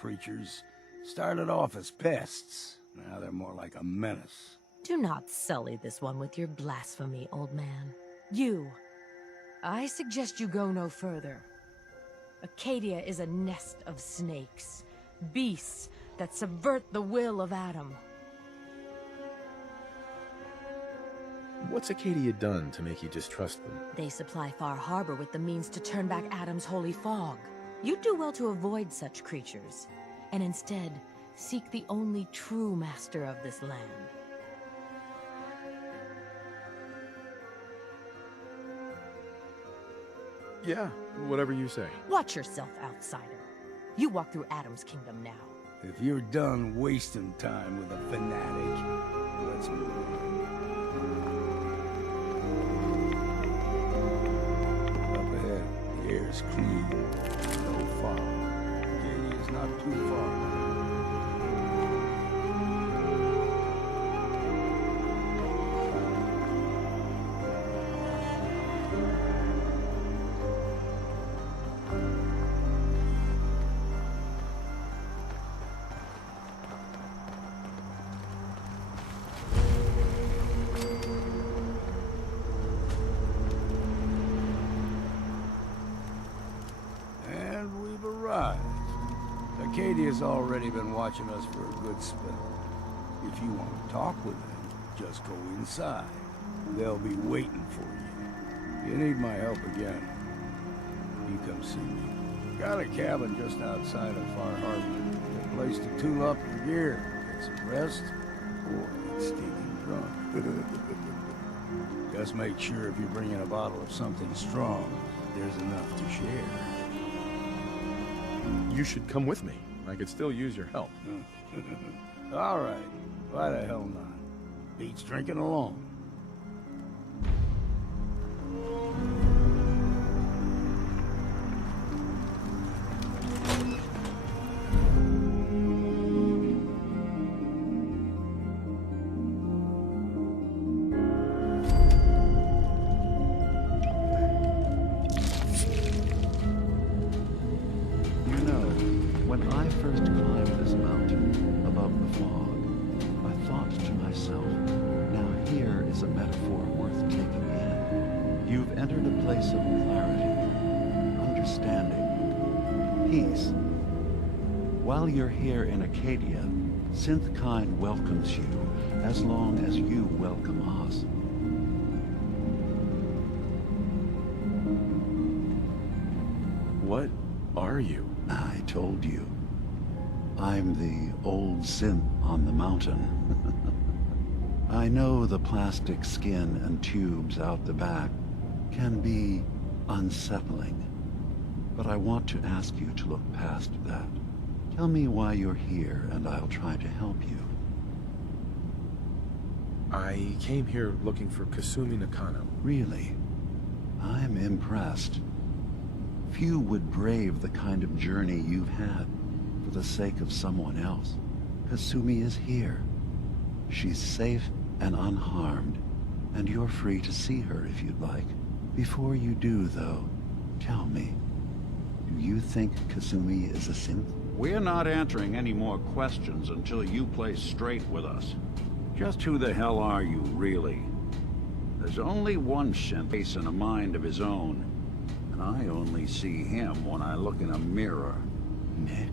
creatures started off as pests. Now they're more like a menace. Do not sully this one with your blasphemy, old man. You. I suggest you go no further. Acadia is a nest of snakes. Beasts that subvert the will of Adam. What's Acadia done to make you distrust them? They supply Far Harbor with the means to turn back Adam's holy fog. You'd do well to avoid such creatures, and instead seek the only true master of this land. Yeah, whatever you say. Watch yourself, outsider. You walk through Adam's kingdom now. If you're done wasting time with a fanatic, let's move on. Up ahead, the air's clean. No fog. Acadia's not too far. Acadia's already been watching us for a good spell. If you want to talk with them, just go inside. They'll be waiting for you. If you need my help again, you come see me. Got a cabin just outside of Far Harbor. A place to tool up your gear, get some rest, or get stinking drunk. Just make sure if you're bringing a bottle of something strong, there's enough to share. You should come with me. I could still use your help. All right. Why the hell not? Beats drinking alone. While you're here in Acadia, Synthkind welcomes you as long as you welcome us. What are you? I told you. I'm the old synth on the mountain. I know the plastic skin and tubes out the back can be unsettling, but I want to ask you to look past that. Tell me why you're here, and I'll try to help you. I came here looking for Kasumi Nakano. Really? I'm impressed. Few would brave the kind of journey you've had for the sake of someone else. Kasumi is here. She's safe and unharmed, and you're free to see her if you'd like. Before you do, though, tell me, do you think Kasumi is a synth? We're not answering any more questions until you play straight with us. Just who the hell are you, really? There's only one synth face and a mind of his own, and I only see him when I look in a mirror. Nick?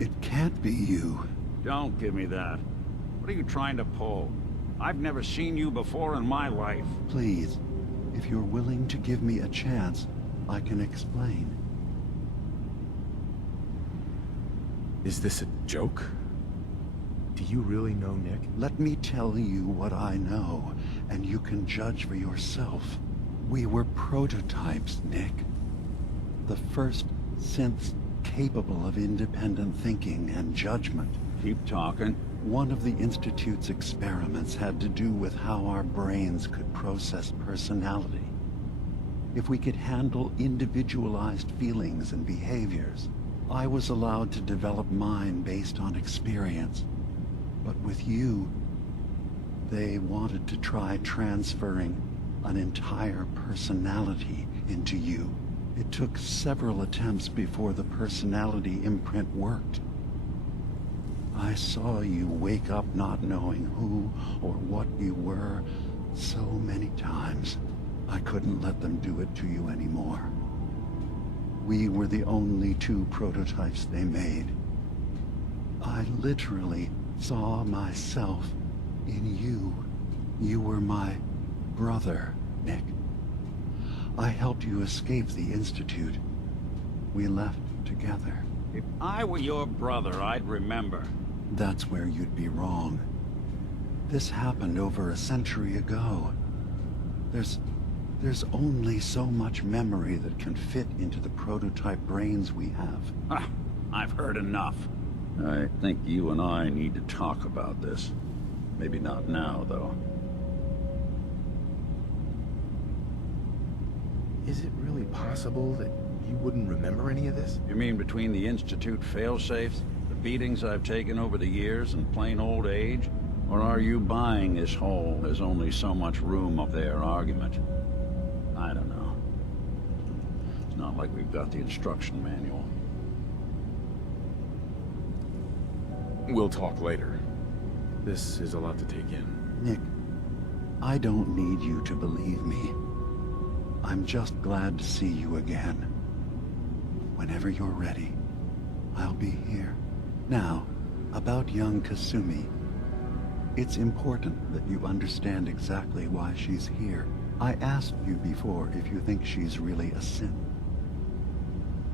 It can't be you. Don't give me that. What are you trying to pull? I've never seen you before in my life. Please, if you're willing to give me a chance, I can explain. Is this a joke? Do you really know Nick? Let me tell you what I know, and you can judge for yourself. We were prototypes, Nick. The first synths capable of independent thinking and judgment. Keep talking. One of the Institute's experiments had to do with how our brains could process personality. If we could handle individualized feelings and behaviors, I was allowed to develop mine based on experience. But with you, they wanted to try transferring an entire personality into you. It took several attempts before the personality imprint worked. I saw you wake up not knowing who or what you were so many times. I couldn't let them do it to you anymore. We were the only two prototypes they made. I literally saw myself in you. You were my brother, Nick. I helped you escape the Institute. We left together. If I were your brother, I'd remember. That's where you'd be wrong. This happened over a century ago. There's only so much memory that can fit into the prototype brains we have. Ah, I've heard enough. I think you and I need to talk about this. Maybe not now, though. Is it really possible that you wouldn't remember any of this? You mean between the Institute failsafes, the beatings I've taken over the years, and plain old age? Or are you buying this whole "there's only so much room up there" argument? I don't know. It's not like we've got the instruction manual. We'll talk later. This is a lot to take in. Nick, I don't need you to believe me. I'm just glad to see you again. Whenever you're ready, I'll be here. Now, about young Kasumi. It's important that you understand exactly why she's here. I asked you before if you think she's really a synth.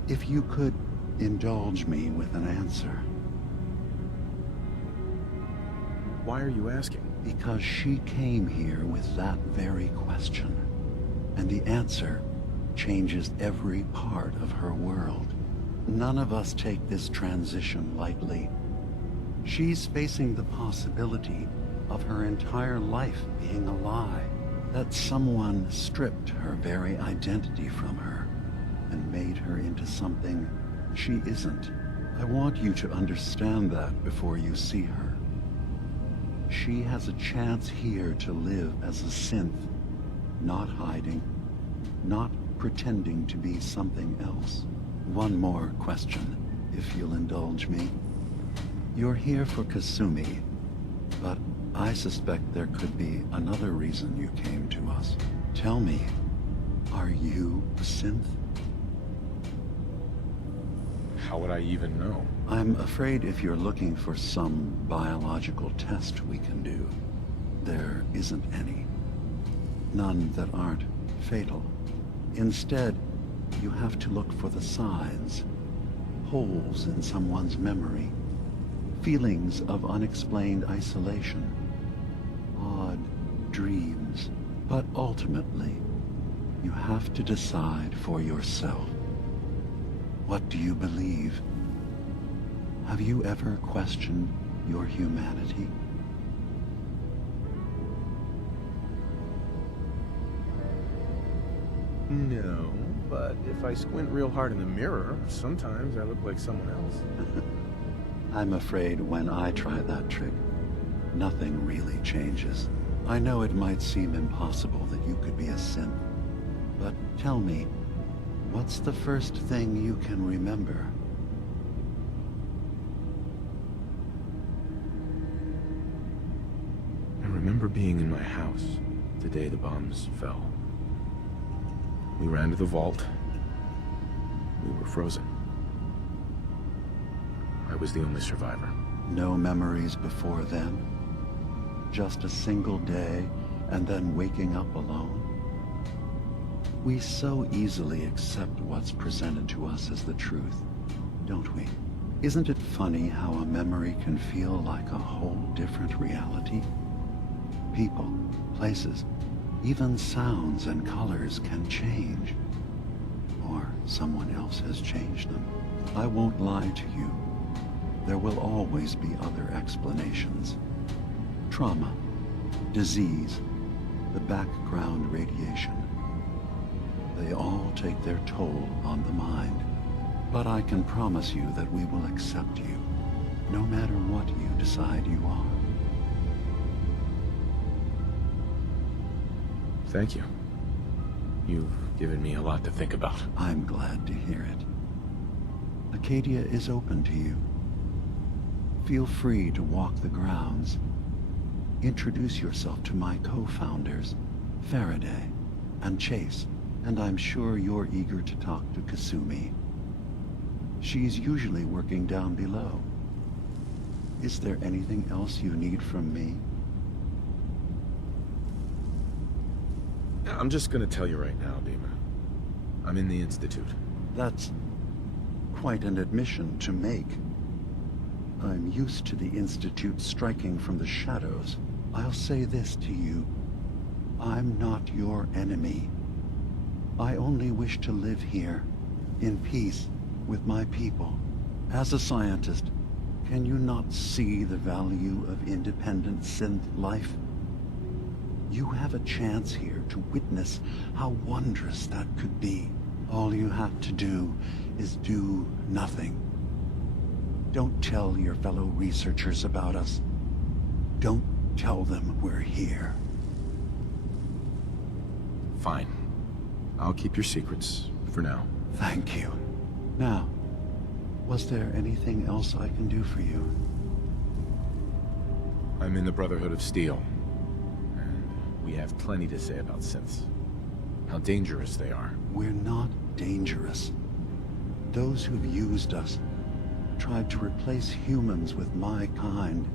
If you could indulge me with an answer. Why are you asking? Because she came here with that very question. And the answer changes every part of her world. None of us take this transition lightly. She's facing the possibility of her entire life being a lie. That someone stripped her very identity from her and made her into something she isn't. I want you to understand that before you see her. She has a chance here to live as a synth, not hiding, not pretending to be something else. One more question, if you'll indulge me. You're here for Kasumi, but I suspect there could be another reason you came to us. Tell me, are you a synth? How would I even know? I'm afraid if you're looking for some biological test we can do, there isn't any. None that aren't fatal. Instead, you have to look for the signs, holes in someone's memory, feelings of unexplained isolation, odd dreams. But ultimately, you have to decide for yourself. What do you believe? Have you ever questioned your humanity? No, but if I squint real hard in the mirror, sometimes I look like someone else. I'm afraid when I try that trick, nothing really changes. I know it might seem impossible that you could be a synth, but tell me, what's the first thing you can remember? I remember being in my house the day the bombs fell. We ran to the vault. We were frozen. I was the only survivor. No memories before then? Just a single day, and then waking up alone? We so easily accept what's presented to us as the truth, don't we? Isn't it funny how a memory can feel like a whole different reality? People, places, even sounds and colors can change. Or someone else has changed them. I won't lie to you. There will always be other explanations. Trauma, disease, the background radiation. They all take their toll on the mind. But I can promise you that we will accept you, no matter what you decide you are. Thank you. You've given me a lot to think about. I'm glad to hear it. Acadia is open to you. Feel free to walk the grounds. Introduce yourself to my co-founders, Faraday and Chase, and I'm sure you're eager to talk to Kasumi. She's usually working down below. Is there anything else you need from me? I'm just gonna tell you right now, Dima. I'm in the Institute. That's quite an admission to make. I'm used to the Institute striking from the shadows. I'll say this to you. I'm not your enemy. I only wish to live here, in peace, with my people. As a scientist, can you not see the value of independent synth life? You have a chance here to witness how wondrous that could be. All you have to do is do nothing. Don't tell your fellow researchers about us. Don't tell them we're here. Fine. I'll keep your secrets, for now. Thank you. Now, was there anything else I can do for you? I'm in the Brotherhood of Steel. And we have plenty to say about synths. How dangerous they are. We're not dangerous. Those who've used us, tried to replace humans with my kind,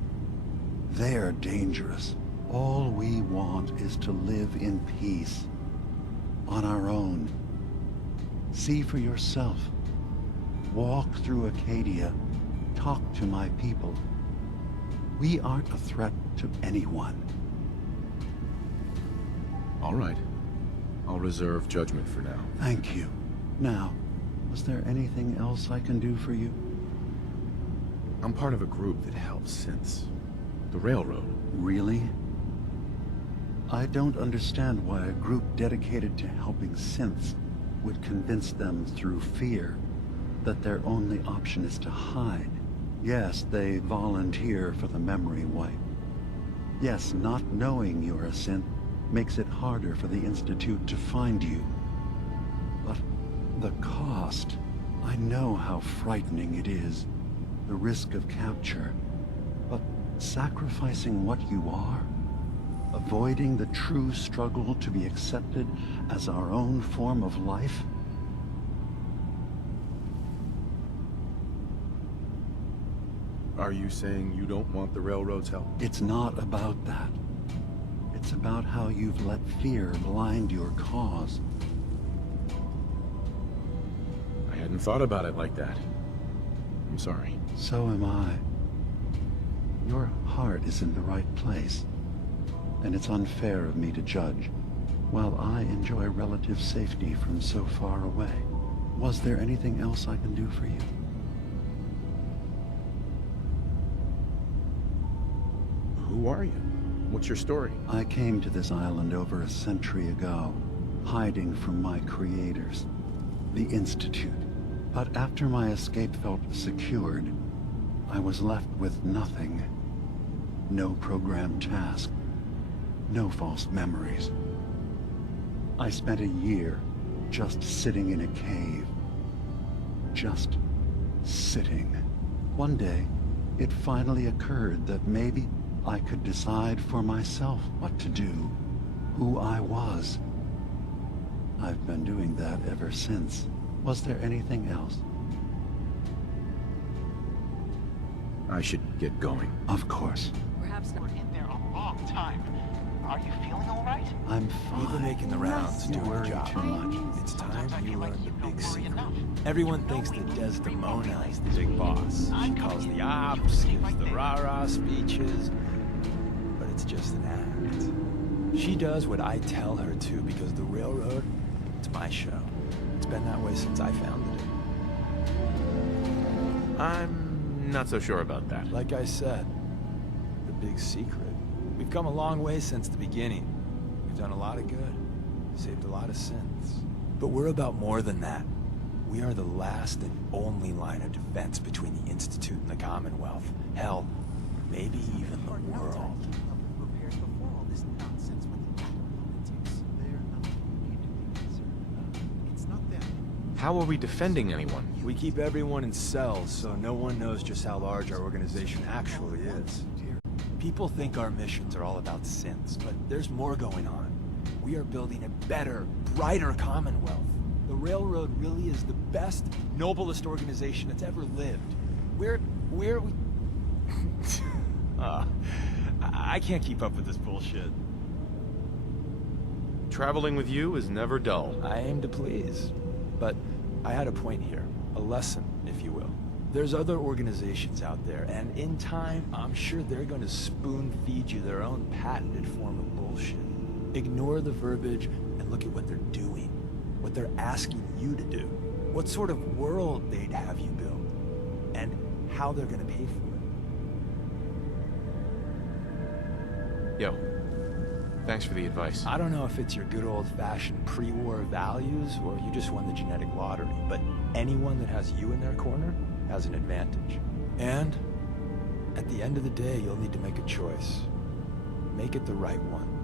they're dangerous. All we want is to live in peace. On our own. See for yourself. Walk through Acadia. Talk to my people. We aren't a threat to anyone. All right. I'll reserve judgment for now. Thank you. Now, was there anything else I can do for you? I'm part of a group that helps synths. The Railroad. Really? I don't understand why a group dedicated to helping synths would convince them through fear that their only option is to hide. Yes, they volunteer for the memory wipe. Yes, not knowing you're a synth makes it harder for the Institute to find you. But the cost, I know how frightening it is. The risk of capture. But sacrificing what you are, avoiding the true struggle to be accepted as our own form of life? Are you saying you don't want the Railroad's help? It's not about that. It's about how you've let fear blind your cause. I hadn't thought about it like that. I'm sorry. So am I. Your heart is in the right place. And it's unfair of me to judge, while I enjoy relative safety from so far away. Was there anything else I can do for you? Who are you? What's your story? I came to this island over a century ago, hiding from my creators, the Institute. But after my escape felt secured, I was left with nothing. No programmed task. No false memories. I spent a year just sitting in a cave. Just sitting. One day, it finally occurred that maybe I could decide for myself what to do, who I was. I've been doing that ever since. Was there anything else? I should get going. Of course. Perhaps not. In there a long time. Are you feeling all right? I'm fine. We've been making the rounds, You doing the worry job. too much. It's Sometimes time I you feel like learned you the don't big worry secret. enough. Everyone thinks that Desdemona is the big boss. She calls the ops, gives the rah-rah speeches, but it's just an act. She does what I tell her to because the Railroad, it's my show. It's been that way since I founded it. I'm not so sure about that. Like I said, the big secret. We've come a long way since the beginning. We've done a lot of good, saved a lot of sins. But we're about more than that. We are the last and only line of defense between the Institute and the Commonwealth. Hell, maybe even the world. Prepared before all this nonsense with the politics. They're not need to be concerned. How are we defending anyone? We keep everyone in cells, so no one knows just how large our organization actually is. People think our missions are all about synths, but there's more going on. We are building a better, brighter Commonwealth. The Railroad really is the best, noblest organization that's ever lived. We're... I can't keep up with this bullshit. Traveling with you is never dull. I aim to please. But I had a point here. A lesson, if you will. There's other organizations out there, and in time, I'm sure they're going to spoon-feed you their own patented form of bullshit. Ignore the verbiage and look at what they're doing. What they're asking you to do. What sort of world they'd have you build. And how they're going to pay for it. Yo, thanks for the advice. I don't know if it's your good old-fashioned pre-war values or you just won the genetic lottery, but anyone that has you in their corner has an advantage. And at the end of the day, you'll need to make a choice. Make it the right one.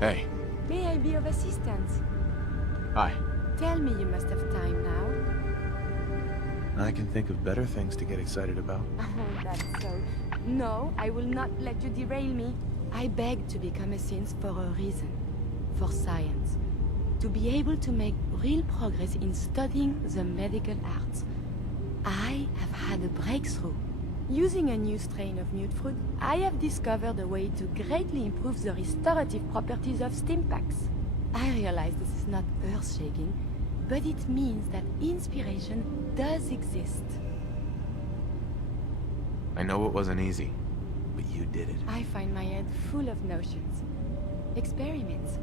Hey. May I be of assistance? Hi. Tell me you must have time now. I can think of better things to get excited about. Oh, that's so. No, I will not let you derail me. I beg to become a synth for a reason. For science. To be able to make real progress in studying the medical arts. I have had a breakthrough. Using a new strain of mute fruit, I have discovered a way to greatly improve the restorative properties of stimpaks. I realize this is not earth-shaking, but it means that inspiration does exist. I know it wasn't easy, but you did it. I find my head full of notions. Experiments.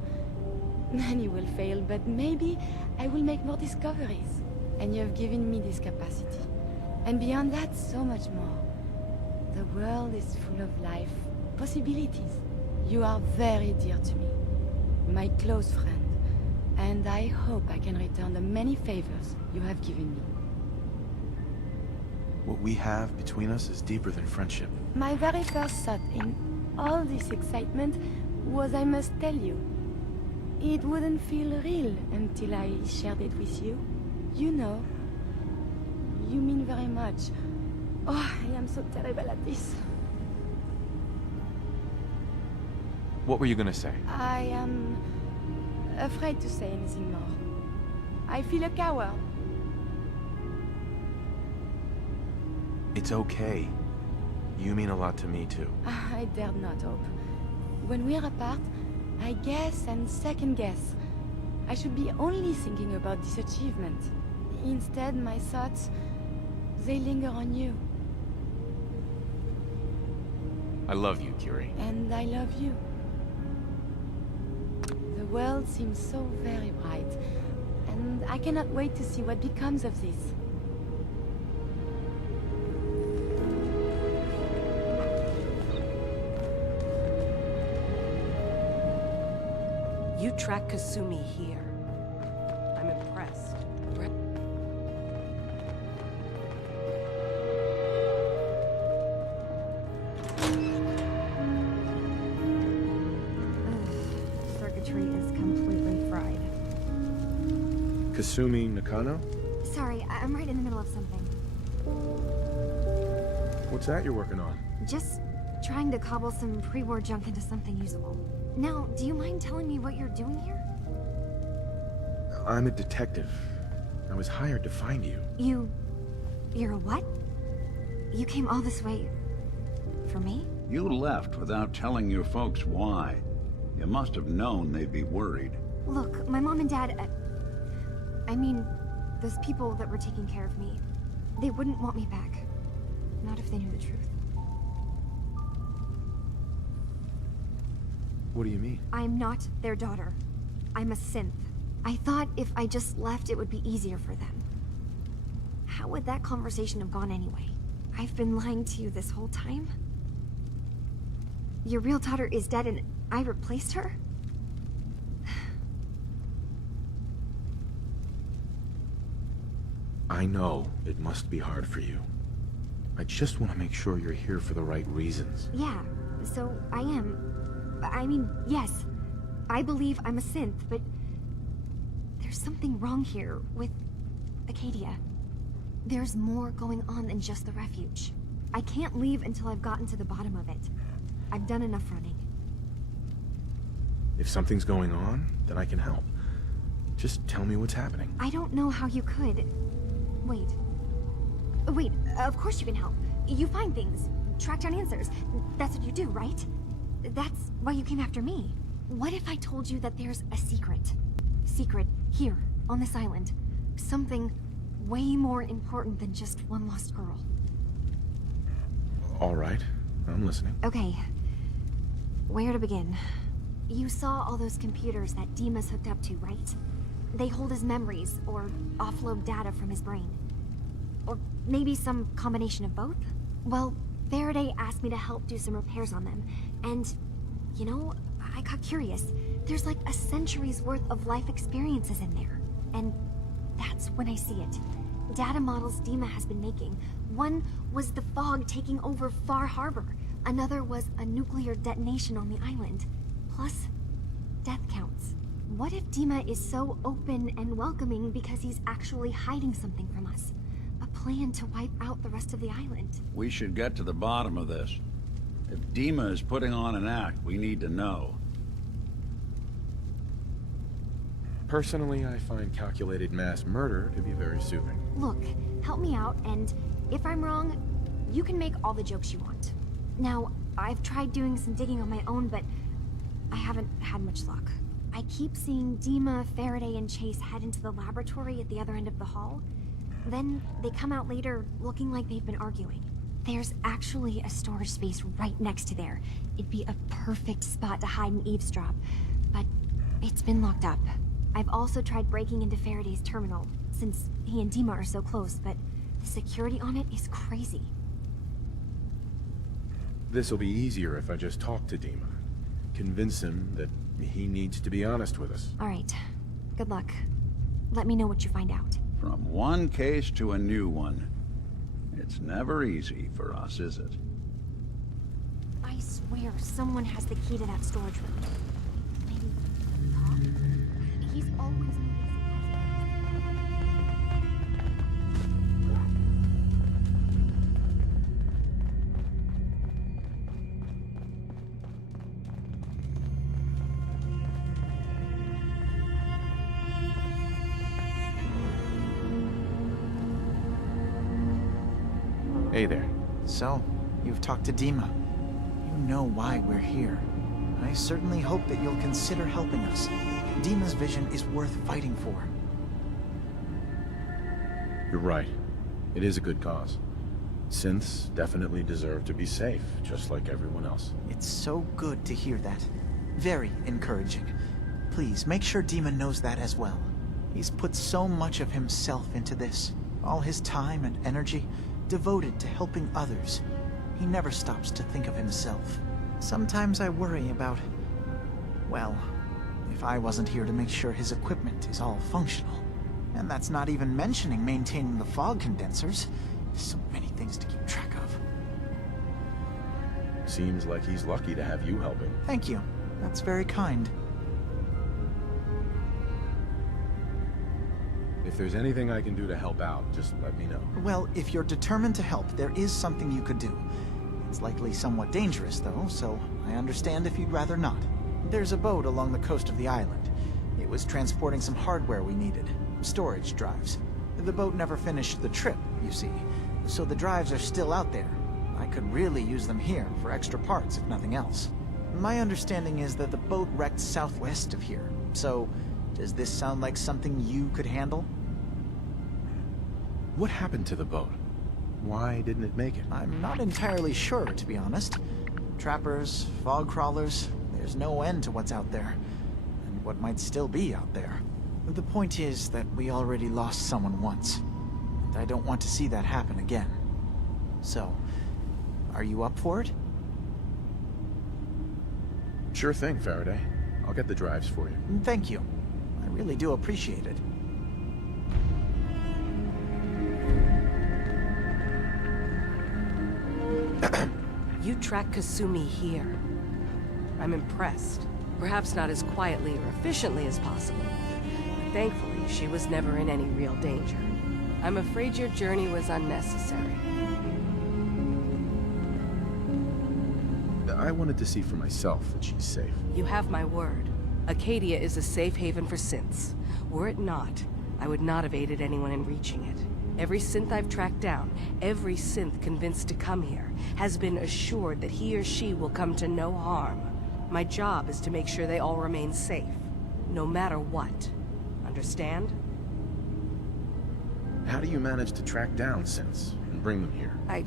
Many will fail, but maybe I will make more discoveries. And you have given me this capacity. And beyond that, so much more. The world is full of life, possibilities. You are very dear to me. My close friend. And I hope I can return the many favors you have given me. What we have between us is deeper than friendship. My very first thought in all this excitement was I must tell you. It wouldn't feel real until I shared it with you. You know. You mean very much. Oh, I am so terrible at this. What were you gonna say? I am afraid to say anything more. I feel a coward. It's okay. You mean a lot to me, too. I dared not hope. When we're apart, I guess and second guess. I should be only thinking about this achievement. Instead, my thoughts, they linger on you. I love you, Curie. And I love you. The world seems so very bright, and I cannot wait to see what becomes of this. You track Kasumi here. I'm impressed. Circuitry is completely fried. Kasumi Nakano? Sorry, I'm right in the middle of something. What's that you're working on? Just trying to cobble some pre-war junk into something usable. Now, do you mind telling me what you're doing here? I'm a detective. I was hired to find you. You're a what? You came all this way... for me? You left without telling your folks why. You must have known they'd be worried. Look, my mom and dad... I mean, those people that were taking care of me, they wouldn't want me back. Not if they knew the truth. What do you mean? I'm not their daughter. I'm a synth. I thought if I just left, it would be easier for them. How would that conversation have gone anyway? I've been lying to you this whole time? Your real daughter is dead and I replaced her? I know it must be hard for you. I just want to make sure you're here for the right reasons. Yeah, So I am. I mean, yes. I believe I'm a synth, but there's something wrong here with Acadia. There's more going on than just the refuge. I can't leave until I've gotten to the bottom of it. I've done enough running. If something's going on, then I can help. Just tell me what's happening. I don't know how you could. Wait. Wait, of course you can help. You find things, track down answers. That's what you do, right? That's why you came after me. What if I told you that there's a secret? Secret, here, on this island. Something way more important than just one lost girl. All right, I'm listening. Okay. Where to begin? You saw all those computers that Dima's hooked up to, right? They hold his memories, or offload data from his brain. Or maybe some combination of both? Well, Faraday asked me to help do some repairs on them, and, you know, I got curious. There's like a century's worth of life experiences in there, and that's when I see it. Data models Dima has been making. One was the fog taking over Far Harbor. Another was a nuclear detonation on the island. Plus, death counts. What if Dima is so open and welcoming because he's actually hiding something from us? A plan to wipe out the rest of the island. We should get to the bottom of this. If Dima is putting on an act, we need to know. Personally, I find calculated mass murder to be very soothing. Look, help me out, and if I'm wrong, you can make all the jokes you want. Now, I've tried doing some digging on my own, but I haven't had much luck. I keep seeing Dima, Faraday, and Chase head into the laboratory at the other end of the hall. Then they come out later looking like they've been arguing. There's actually a storage space right next to there. It'd be a perfect spot to hide and eavesdrop, but it's been locked up. I've also tried breaking into Faraday's terminal, since he and Dima are so close, but the security on it is crazy. This'll be easier if I just talk to Dima. Convince him that he needs to be honest with us. All right. Good luck. Let me know what you find out. From one case to a new one. It's never easy for us, is it? I swear someone has the key to that storage room. Maybe Pop? He's always moving. Hey there. So, you've talked to Dima. You know why we're here. I certainly hope that you'll consider helping us. Dima's vision is worth fighting for. You're right. It is a good cause. Synths definitely deserve to be safe, just like everyone else. It's so good to hear that. Very encouraging. Please, make sure Dima knows that as well. He's put so much of himself into this. All his time and energy devoted to helping others. He never stops to think of himself. Sometimes I worry about, well, if I wasn't here to make sure his equipment is all functional. And that's not even mentioning maintaining the fog condensers. So many things to keep track of. Seems like he's lucky to have you helping. Thank you. That's very kind. If there's anything I can do to help out, just let me know. Well, if you're determined to help, there is something you could do. It's likely somewhat dangerous, though, so I understand if you'd rather not. There's a boat along the coast of the island. It was transporting some hardware we needed. Storage drives. The boat never finished the trip, you see, so the drives are still out there. I could really use them here for extra parts, if nothing else. My understanding is that the boat wrecked southwest of here, so does this sound like something you could handle? What happened to the boat? Why didn't it make it? I'm not entirely sure, to be honest. Trappers, fog crawlers, there's no end to what's out there. And what might still be out there. The point is that we already lost someone once. And I don't want to see that happen again. So, are you up for it? Sure thing, Faraday. I'll get the drives for you. Thank you. I really do appreciate it. You track Kasumi here. I'm impressed. Perhaps not as quietly or efficiently as possible. But thankfully, she was never in any real danger. I'm afraid your journey was unnecessary. I wanted to see for myself that she's safe. You have my word. Acadia is a safe haven for synths. Were it not, I would not have aided anyone in reaching it. Every synth I've tracked down, every synth convinced to come here, has been assured that he or she will come to no harm. My job is to make sure they all remain safe, no matter what. Understand? How do you manage to track down synths and bring them here? I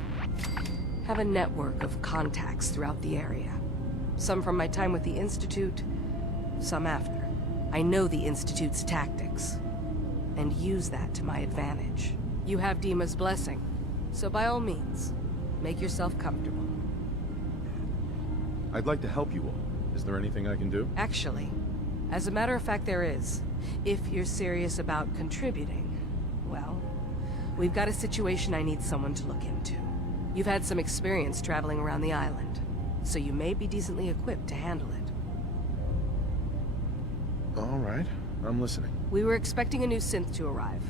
have a network of contacts throughout the area. Some from my time with the Institute, some after. I know the Institute's tactics, and use that to my advantage. You have Dima's blessing, so by all means, make yourself comfortable. I'd like to help you all. Is there anything I can do? Actually, as a matter of fact, there is. If you're serious about contributing, well, we've got a situation I need someone to look into. You've had some experience traveling around the island, so you may be decently equipped to handle it. All right, I'm listening. We were expecting a new synth to arrive,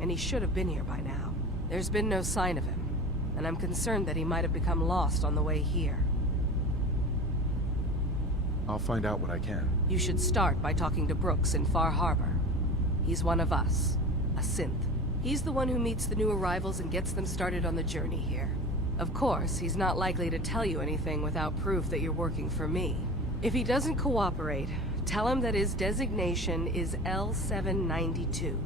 and he should have been here by now. There's been no sign of him, and I'm concerned that he might have become lost on the way here. I'll find out what I can. You should start by talking to Brooks in Far Harbor. He's one of us, a synth. He's the one who meets the new arrivals and gets them started on the journey here. Of course, he's not likely to tell you anything without proof that you're working for me. If he doesn't cooperate, tell him that his designation is L792.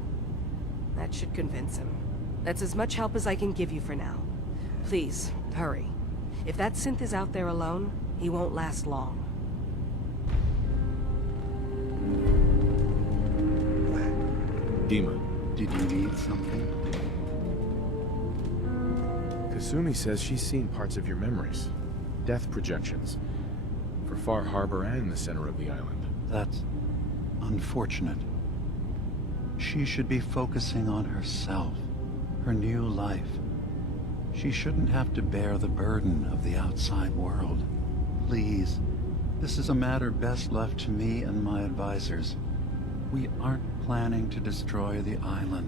That should convince him. That's as much help as I can give you for now. Please, hurry. If that synth is out there alone, he won't last long. Dima. Did you need something? Kasumi says she's seen parts of your memories. Death projections. For Far Harbor and the center of the island. That's unfortunate. She should be focusing on herself, her new life. She shouldn't have to bear the burden of the outside world. Please, this is a matter best left to me and my advisors. We aren't planning to destroy the island.